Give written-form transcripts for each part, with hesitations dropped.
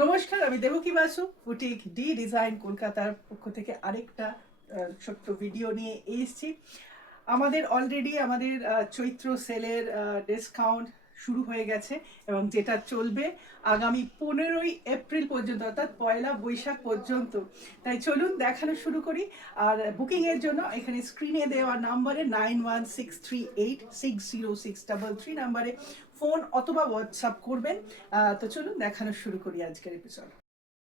নমস্কার, আমি Devaki Basu, boutique D design কলকাতার পক্ষ থেকে আরেকটা ছোট্ট ভিডিও নিয়ে এসেছি। আমাদের চৈত্র সেলের ডিসকাউন্ট শুরু হয়ে গেছে এবং যেটা চলবে আগামী 15ই এপ্রিল পর্যন্ত, অর্থাৎ পয়লা বৈশাখ পর্যন্ত। তাই চলুন দেখানো শুরু করি। আর বুকিংয়ের জন্য এখানে স্ক্রিনে দেওয়া নাম্বারে 9163860633 নাম্বারে ফোন অথবা হোয়াটসঅ্যাপ করবেন। তো চলুন দেখানো শুরু করি আজকের এপিসোড।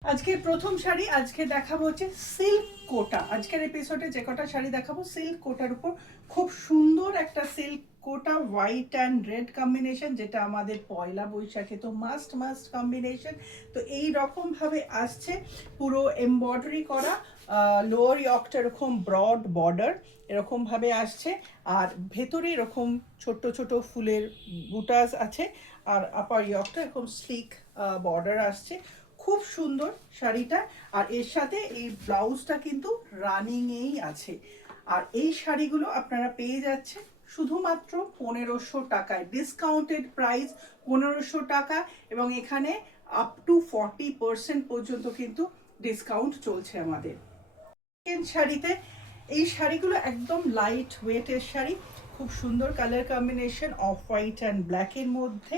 আজকের প্রথম শাড়ি আজকে দেখাবো হচ্ছে সিল্ক কোটা। আজকের এপিসোডে যে কটা শাড়ি দেখাবো সিল্ক কোটার উপর খুব সুন্দর একটা silk Kota, white and red combination, যেটা আমাদের পয়লা বৈশাখে তো মাস্ট মাস্ট কম্বিনেশন। তো এই রকম ভাবে আসছে, পুরো এমব্রয়ডারি করা, লোয়ার ইয়কটা এরকম ব্রড বর্ডার এরকম ভাবে আসছে, আর ভেতরে এরকম ছোট ছোট ফুলের বুটাস আছে, আর আপার ইয়কটা এরকম স্লিক বর্ডার আসছে। খুব সুন্দর শাড়িটা। আর এর সাথে এই ব্লাউজটা কিন্তু রানিংয়েই আছে। আর এই শাড়িগুলো আপনারা পেয়ে যাচ্ছেন শুধুমাত্র 1500 টাকায়, ডিসকাউন্টেড প্রাইস 1500 টাকা। এবং এখানে আপ টু 40% পর্যন্ত কিন্তু ডিসকাউন্ট চলছে আমাদের শাড়িতে। এই শাড়িগুলো একদম লাইট ওয়েটের শাড়ি, খুব সুন্দর colour combination, off white and ব্ল্যাকের মধ্যে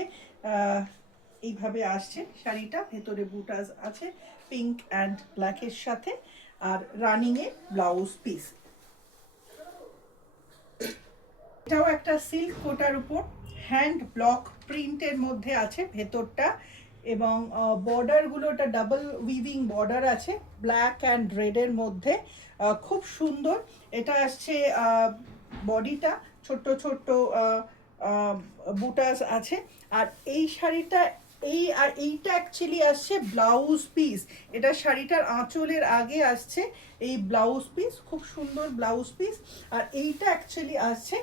এইভাবে আসছে শাড়িটা। ভেতরে বুটাস আছে পিঙ্ক অ্যান্ড ব্ল্যাকের সাথে, আর রানিংয়ে ব্লাউজ পিস। এটাও একটা সিল্ক কোটার উপর হ্যান্ড ব্লক প্রিন্টের মধ্যে আছে ভেতরটা, এবং বর্ডারগুলো একটা ডাবল উইভিং বর্ডার আছে ব্ল্যাক অ্যান্ড রেডের মধ্যে। খুব সুন্দর এটা আসছে। বডিটা ছোট্ট ছোট্ট বুটাস আছে। আর এই শাড়িটা এইটা অ্যাকচুয়ালি আসছে ব্লাউজ পিস। এটা শাড়িটার আঁচলের আগে আসছে এই ব্লাউজ পিস, খুব সুন্দর ব্লাউজ পিস। আর এইটা অ্যাকচুয়ালি আসছে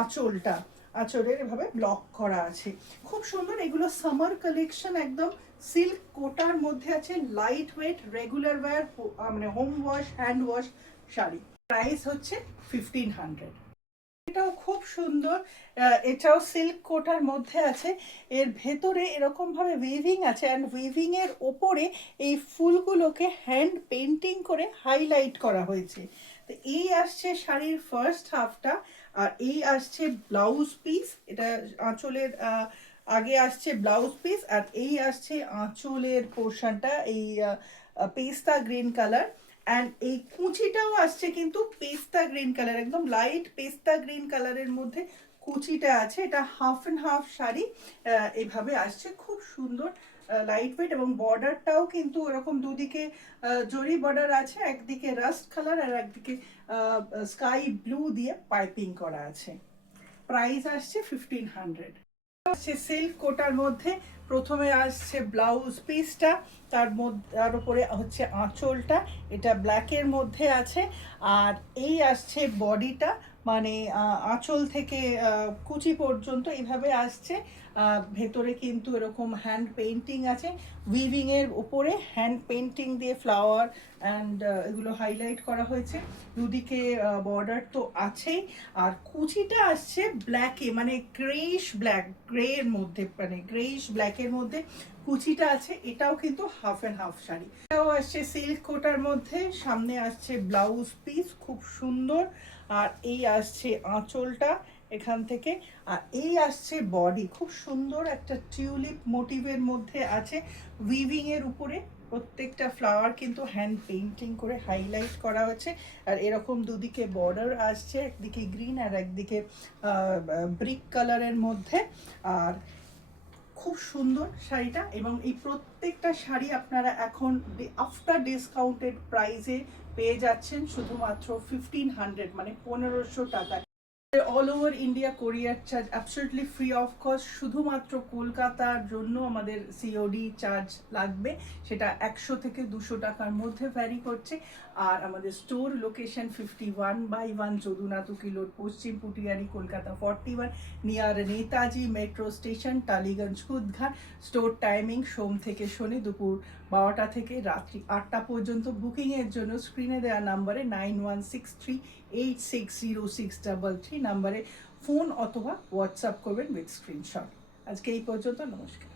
আঁচলটা, আঁচলের এভাবে ব্লক করা আছে, খুব সুন্দর। এগুলো সামার কালেকশন, একদম সিল্ক কোটার মধ্যে আছে, লাইট ওয়েট রেগুলার ওয়্যার, মানে home wash hand wash sari. Price হচ্ছে 1500। এটাও খুব সুন্দর, এটাও সিল্ক কোটার মধ্যে আছে। এর ভেতরে এরকম ভাবে উইভিং আছে, অ্যান্ড উইভিং এর ওপরে এই ফুলগুলোকে হ্যান্ড পেন্টিং করে হাইলাইট করা হয়েছে। তো এই আসছে শাড়ির ফার্স্ট হাফটা, আর এই আসছে ব্লাউজ পিস। এটা আঁচলের আগে আসছে ব্লাউজ পিস, আর এই আসছে আঁচলের পোর্শনটা, এই পেস্তা গ্রিন কালার। অ্যান্ড এই কুচিটাও আসছে কিন্তু পেস্তা গ্রিন কালার, একদম লাইট পেস্তা গ্রিন কালারের মধ্যে কুচিটা আছে। এটা হাফ অ্যান্ড হাফ শাড়ি এভাবে আসছে, খুব সুন্দর লাইট ওয়েট। এবং বর্ডারটাও কিন্তু এরকম দুদিকে জরি বর্ডার আছে, একদিকে রাস্ট কালার আর একদিকে স্কাই ব্লু দিয়ে পাইপিং করা আছে। প্রাইস আসছে 1500। আসছে সিল্ক কোটার মধ্যে প্রথমে আসছে ব্লাউজ পিসটা, তার উপরে হচ্ছে আঁচলটা, এটা ব্ল্যাকের মধ্যে আছে। আর এই আসছে বডিটা, মানে আঁচল থেকে কুচি পর্যন্ত এইভাবে আসছে। ভেতরে কিন্তু এরকম হ্যান্ড পেন্টিং আছে, উইভিং এর উপরে হ্যান্ড পেন্টিং দিয়ে ফ্লাওয়ার অ্যান্ড এগুলো হাইলাইট করা হয়েছে। দুদিকে বর্ডার তো আছেই। আর কুচিটা আসছে ব্ল্যাকে, মানে গ্রেইশ ব্ল্যাক, গ্রে এর মধ্যে, মানে গ্রেইশ ব্ল্যাকের মধ্যে কুচিটা আছে। এটাও কিন্তু হাফ অ্যান্ড হাফ শাড়ি। এটাও আসছে সিল্ক কোটার মধ্যে, সামনে আসছে ব্লাউজ পিস খুব সুন্দর। আর এই আসছে আঁচলটা এখান থেকে, আর এই আসছে বডি, খুব সুন্দর একটা টিউলিপ মোটিভের মধ্যে আছে। উইভিং এর উপরে প্রত্যেকটা ফ্লাওয়ার কিন্তু হ্যান্ড পেইন্টিং করে হাইলাইট করা হয়েছে। আর এরকম দুদিকে বর্ডার আসছে, একদিকে গ্রিন আর একদিকে ব্রিক কালারের মধ্যে। আর খুব সুন্দর শাড়িটা। এবং এই প্রত্যেকটা শাড়ি আপনারা এখন আফটার ডিসকাউন্টেড প্রাইসে পেয়ে যাচ্ছেন শুধুমাত্র 1500, মানে 1500 টাকা। অল ওভার ইন্ডিয়া কোরিয়ার charge absolutely free of cost. শুধুমাত্র কলকাতার জন্য আমাদের সিওডি চার্জ লাগবে, সেটা 100 থেকে 200 টাকার মধ্যে ভ্যারি করছে। আর আমাদের স্টোর লোকেশন 51/1 যদুনাথ কিলোর পশ্চিম Putiary, Kolkata 41, near Netaji metro station, Tollygunge Kudghat. Store timing সোম থেকে শনি দুপুর 12টা থেকে রাত্রি 8টা পর্যন্ত। বুকিংয়ের জন্য স্ক্রিনে দেওয়া নাম্বারে 9163860633 নাম্বারে ফোন অথবা হোয়াটসঅ্যাপ করবেন উইথ স্ক্রিনশট। আজকে এই পর্যন্ত, নমস্কার।